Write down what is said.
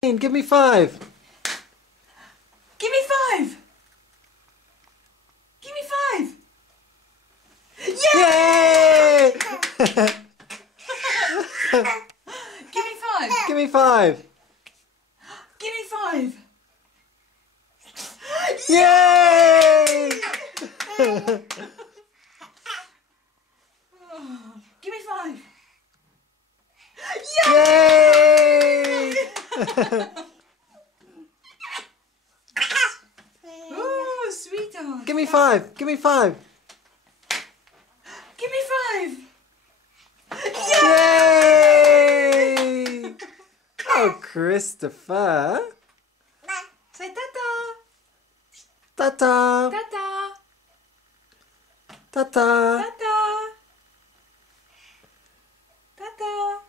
Give me 5. Give me 5. Give me 5. Yay! Give me 5. Give me 5. Give me 5. Yay! Give me 5. Yay! Oh, sweetheart. Give me 5. Give me 5. Give me 5. Yay! Oh, Christopher. Say tata. Ta-ta. Tata. Ta-ta. Tata. Tata.